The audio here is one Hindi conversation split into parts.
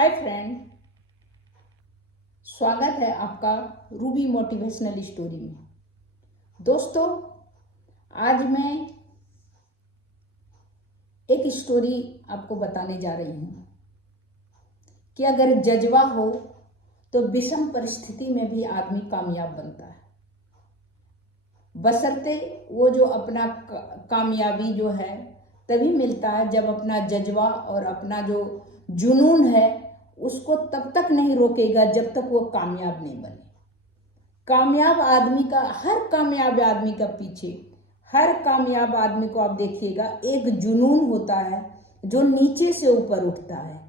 हाय फ्रेंड, स्वागत है आपका रूबी मोटिवेशनल स्टोरी में। दोस्तों, आज मैं एक स्टोरी आपको बताने जा रही हूँ कि अगर जज्बा हो तो विषम परिस्थिति में भी आदमी कामयाब बनता है, बशर्ते वो जो अपना कामयाबी जो है तभी मिलता है जब अपना जज्बा और अपना जो जुनून है उसको तब तक नहीं रोकेगा जब तक वो कामयाब नहीं बने। कामयाब आदमी का, हर कामयाब आदमी का पीछे, हर कामयाब आदमी को आप देखिएगा एक जुनून होता है जो नीचे से ऊपर उठता है,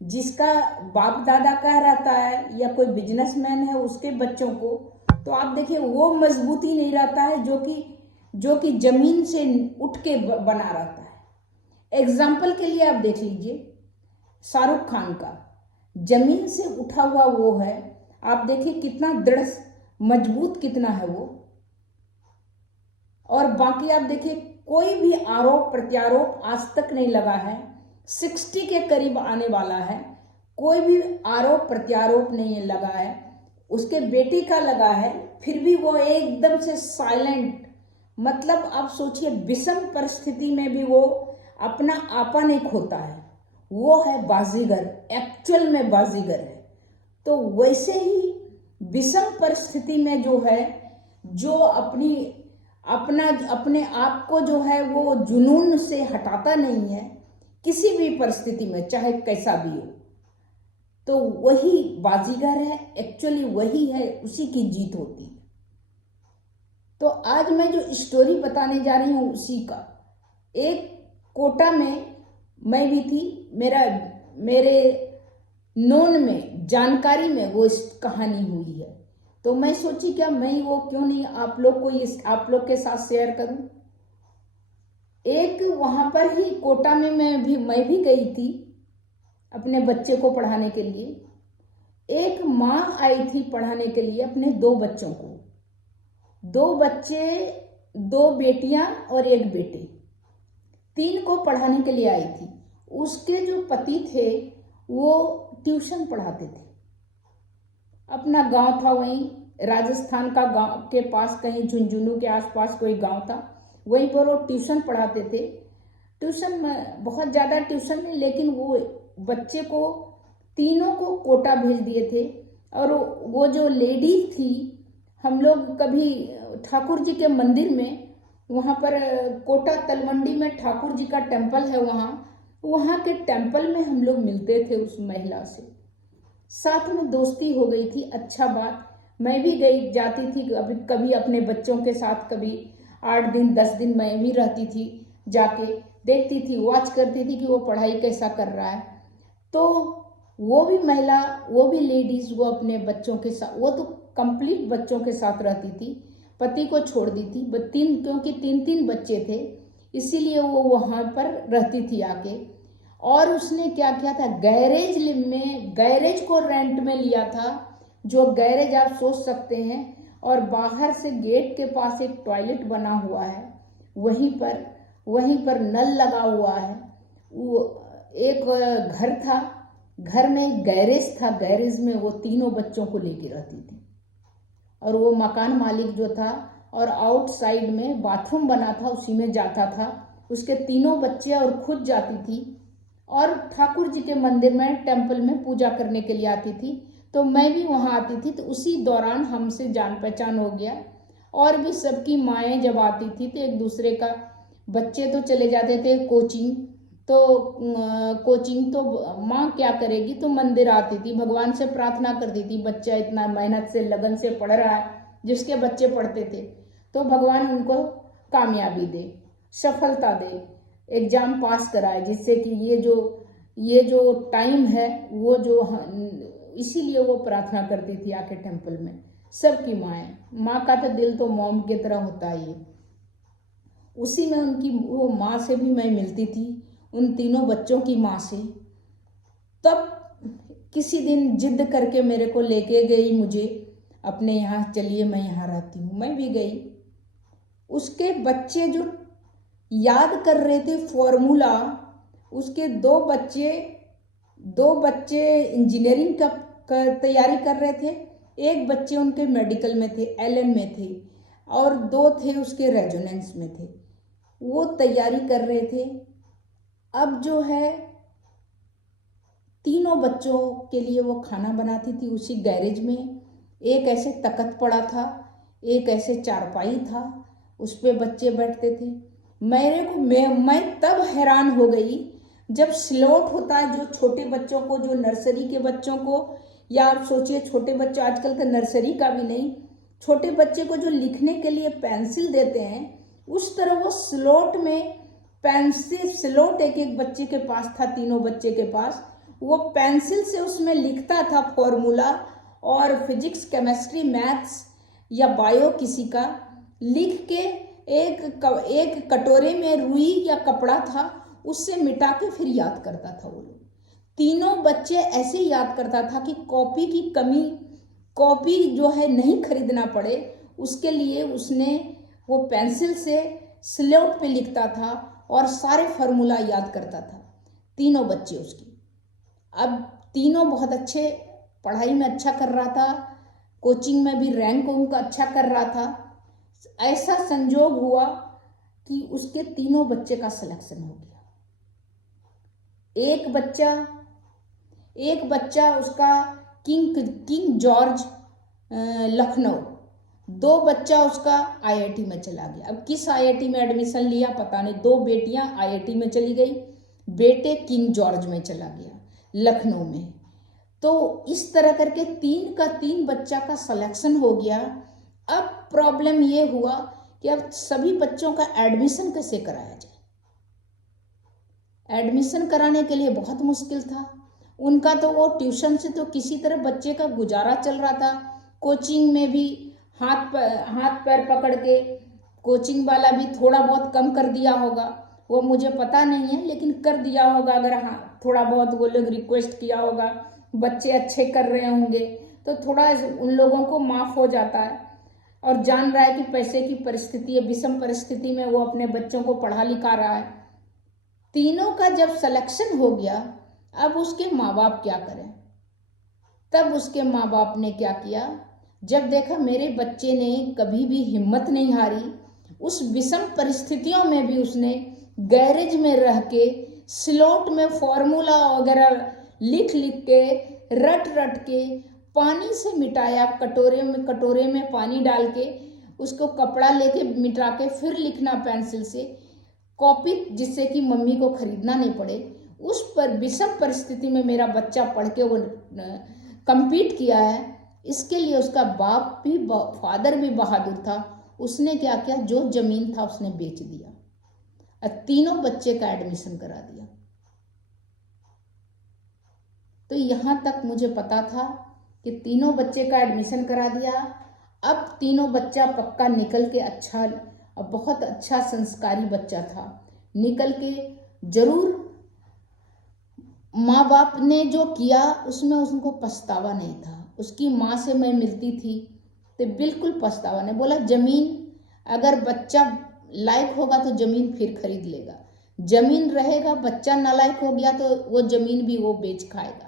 जिसका बाप दादा कह रहता है या कोई बिजनेसमैन है उसके बच्चों को, तो आप देखिए वो मजबूती नहीं रहता है जो कि जमीन से उठ के बना रहता है। एग्जाम्पल के लिए आप देख लीजिए शाहरुख खान का, जमीन से उठा हुआ वो है, आप देखिए कितना दृढ़ मजबूत कितना है वो। और बाकी आप देखिए कोई भी आरोप प्रत्यारोप आज तक नहीं लगा है, 60 के करीब आने वाला है, कोई भी आरोप प्रत्यारोप नहीं लगा है। उसके बेटी का लगा है, फिर भी वो एकदम से साइलेंट, मतलब आप सोचिए विषम परिस्थिति में भी वो अपना आपा नहीं खोता है। वो है बाजीगर, एक्चुअल में बाजीगर है। तो वैसे ही विषम परिस्थिति में जो है, जो अपने आप को जो है वो जुनून से हटाता नहीं है किसी भी परिस्थिति में, चाहे कैसा भी हो, तो वही बाजीगर है, एक्चुअली वही है, उसी की जीत होती है। तो आज मैं जो स्टोरी बताने जा रही हूँ उसी का, एक कोटा में मैं भी थी, मेरे नोन में, जानकारी में वो इस कहानी हुई है, तो मैं सोची क्या मैं वो क्यों नहीं आप लोग के साथ शेयर करूं। एक वहां पर ही कोटा में मैं भी गई थी अपने बच्चे को पढ़ाने के लिए। एक माँ आई थी पढ़ाने के लिए अपने दो बच्चों को, दो बच्चे, दो बेटियां और एक बेटे, 3 को पढ़ाने के लिए आई थी। उसके जो पति थे वो ट्यूशन पढ़ाते थे, अपना गांव था वहीं राजस्थान का गांव के पास, कहीं झुंझुनू के आसपास कोई गांव था, वहीं पर वो ट्यूशन पढ़ाते थे। ट्यूशन में बहुत ज़्यादा ट्यूशन नहीं, लेकिन वो बच्चे को, तीनों को कोटा भेज दिए थे। और वो जो लेडी थी, हम लोग कभी ठाकुर जी के मंदिर में, वहाँ पर कोटा तलवंडी में ठाकुर जी का टेम्पल है, वहाँ के टेम्पल में हम लोग मिलते थे उस महिला से, साथ में दोस्ती हो गई थी। अच्छा बात, मैं भी गई जाती थी कभी अपने बच्चों के साथ, कभी 8 दिन 10 दिन मैं भी रहती थी, जाके देखती थी, वॉच करती थी कि वो पढ़ाई कैसा कर रहा है। तो वो भी महिला, वो भी लेडीज, वो अपने बच्चों के साथ, वो तो कंप्लीट बच्चों के साथ रहती थी, पति को छोड़ दी थी, क्योंकि 3 बच्चे थे, इसीलिए वो वहाँ पर रहती थी आके। और उसने क्या किया था, गैरेज को रेंट में लिया था, जो गैरेज आप सोच सकते हैं, और बाहर से गेट के पास एक टॉयलेट बना हुआ है, वहीं पर नल लगा हुआ है। वो एक घर था, घर में एक गैरेज था, गैरेज में वो तीनों बच्चों को लेके रहती थी। और वो मकान मालिक जो था, और आउटसाइड में बाथरूम बना था, उसी में जाता था, उसके तीनों बच्चे और खुद जाती थी। और ठाकुर जी के मंदिर में, टेम्पल में पूजा करने के लिए आती थी, तो मैं भी वहाँ आती थी। तो उसी दौरान हमसे जान पहचान हो गया। और भी सबकी माएँ जब आती थी तो एक दूसरे का, बच्चे तो चले जाते थे कोचिंग, तो माँ क्या करेगी, तो मंदिर आती थी, भगवान से प्रार्थना करती थी, बच्चा इतना मेहनत से लगन से पढ़ रहा है, जिसके बच्चे पढ़ते थे, तो भगवान उनको कामयाबी दे, सफलता दे, एग्जाम पास कराए, जिससे कि ये जो टाइम है वो जो, इसीलिए वो प्रार्थना करती थी आके टेम्पल में। सबकी माँ का तो दिल तो मॉम की तरह होता ही है। उसी में उनकी वो माँ से भी मैं मिलती थी, उन तीनों बच्चों की माँ से। तब किसी दिन जिद करके मेरे को लेके गई मुझे अपने यहाँ, चलिए मैं यहाँ रहती हूँ, मैं भी गई। उसके बच्चे जो याद कर रहे थे फॉर्मूला, उसके 2 बच्चे 2 बच्चे इंजीनियरिंग का तैयारी कर रहे थे, एक बच्चे उनके मेडिकल में थे, एलएन में थे, और 2 थे उसके रेजोनेंस में थे। वो तैयारी कर रहे थे। अब जो है तीनों बच्चों के लिए वो खाना बनाती थी उसी गैरेज में। एक ऐसे तख्त पड़ा था, एक ऐसे चारपाई था, उस पे बच्चे बैठते थे। मैं तब हैरान हो गई जब स्लॉट होता है जो छोटे बच्चों को, जो नर्सरी के बच्चों को, या आप सोचिए छोटे बच्चे, आजकल तो नर्सरी का भी नहीं, छोटे बच्चे को जो लिखने के लिए पेंसिल देते हैं, उस तरह वो स्लॉट में पेंसिल, स्लॉट एक एक बच्चे के पास था, तीनों बच्चे के पास। वो पेंसिल से उसमें लिखता था फॉर्मूला, और फिजिक्स, केमिस्ट्री, मैथ्स या बायो किसी का लिख के एक कटोरे में रुई या कपड़ा था, उससे मिटा के फिर याद करता था। वो लोग तीनों बच्चे ऐसे याद करता था कि कॉपी की कमी, कॉपी जो है नहीं खरीदना पड़े, उसके लिए उसने वो पेंसिल से स्लेट पे लिखता था और सारे फार्मूला याद करता था, तीनों बच्चे उसकी। अब तीनों बहुत अच्छे, पढ़ाई में अच्छा कर रहा था, कोचिंग में भी रैंक उनका अच्छा कर रहा था। ऐसा संजोग हुआ कि उसके तीनों बच्चे का सिलेक्शन हो गया। एक बच्चा उसका किंग जॉर्ज लखनऊ, 2 बच्चा उसका आईआईटी में चला गया। अब किस आईआईटी में एडमिशन लिया पता नहीं, 2 बेटियां आईआईटी में चली गई, बेटे किंग जॉर्ज में चला गया लखनऊ में। तो इस तरह करके 3 का 3 बच्चा का सिलेक्शन हो गया। अब प्रॉब्लम ये हुआ कि अब सभी बच्चों का एडमिशन कैसे कराया जाए। एडमिशन कराने के लिए बहुत मुश्किल था उनका, तो वो ट्यूशन से तो किसी तरह बच्चे का गुजारा चल रहा था। कोचिंग में भी हाथ पैर पकड़ के, कोचिंग वाला भी थोड़ा बहुत कम कर दिया होगा, वो मुझे पता नहीं है, लेकिन कर दिया होगा। अगर हाँ थोड़ा बहुत वो लोग रिक्वेस्ट किया होगा, बच्चे अच्छे कर रहे होंगे तो थोड़ा उन लोगों को माफ़ हो जाता है। और जान रहा है कि पैसे की परिस्थिति है, विषम परिस्थिति में वो अपने बच्चों को पढ़ा लिखा रहा है। तीनों का जब सिलेक्शन हो गया, अब उसके माँ बाप क्या करें। तब उसके माँ बाप ने क्या किया, जब देखा मेरे बच्चे ने कभी भी हिम्मत नहीं हारी, उस विषम परिस्थितियों में भी उसने गैरेज में रह के स्लॉट में फॉर्मूला वगैरह लिख के, रट के पानी से मिटाया, कटोरे में पानी डाल के उसको कपड़ा लेके मिटा के फिर लिखना पेंसिल से, कॉपी, जिससे कि मम्मी को खरीदना नहीं पड़े। उस पर विषम परिस्थिति में मेरा बच्चा पढ़ के वो कंपीट किया है। इसके लिए उसका बाप भी, फादर भी बहादुर था। उसने क्या किया, जो जमीन था उसने बेच दिया और तीनों बच्चे का एडमिशन करा दिया। तो यहाँ तक मुझे पता था कि तीनों बच्चे का एडमिशन करा दिया। अब तीनों बच्चा पक्का निकल के अच्छा, बहुत अच्छा संस्कारी बच्चा था, निकल के जरूर। माँ बाप ने जो किया उसमें उनको पछतावा नहीं था। उसकी माँ से मैं मिलती थी तो बिल्कुल पछतावा नहीं। बोला जमीन, अगर बच्चा लायक होगा तो जमीन फिर खरीद लेगा, जमीन रहेगा, बच्चा नालायक हो गया तो वो जमीन भी वो बेच खाएगा।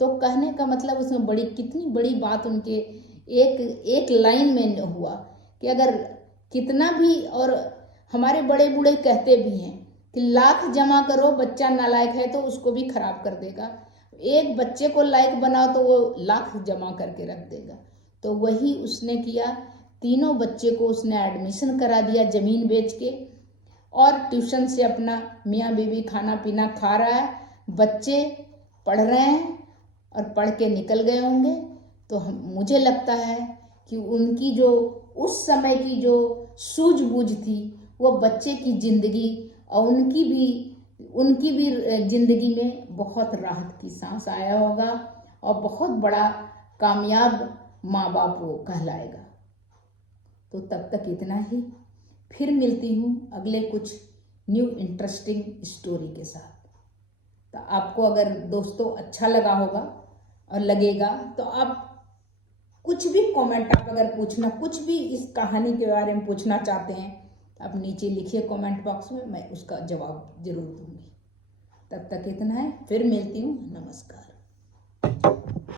तो कहने का मतलब उसमें कितनी बड़ी बात उनके एक लाइन में हुआ कि अगर कितना भी, और हमारे बड़े बूढ़े कहते भी हैं कि लाख जमा करो, बच्चा नालायक है तो उसको भी खराब कर देगा, एक बच्चे को लायक बनाओ तो वो लाख जमा करके रख देगा। तो वही उसने किया, तीनों बच्चे को उसने एडमिशन करा दिया जमीन बेच के, और ट्यूशन से अपना मियाँ बीवी खाना पीना खा रहा है, बच्चे पढ़ रहे हैं और पढ़ के निकल गए होंगे। तो मुझे लगता है कि उनकी जो उस समय की जो सूझबूझ थी, वो बच्चे की ज़िंदगी और उनकी भी ज़िंदगी में बहुत राहत की सांस आया होगा और बहुत बड़ा कामयाब माँ बाप वो कहलाएगा। तो तब तक इतना ही, फिर मिलती हूँ अगले कुछ न्यू इंटरेस्टिंग स्टोरी के साथ। तो आपको अगर दोस्तों अच्छा लगा होगा और लगेगा तो आप कुछ भी कमेंट, आप अगर पूछना कुछ भी इस कहानी के बारे में पूछना चाहते हैं, आप नीचे लिखिए कमेंट बॉक्स में, मैं उसका जवाब जरूर दूंगी। तब तक इतना है, फिर मिलती हूँ। नमस्कार।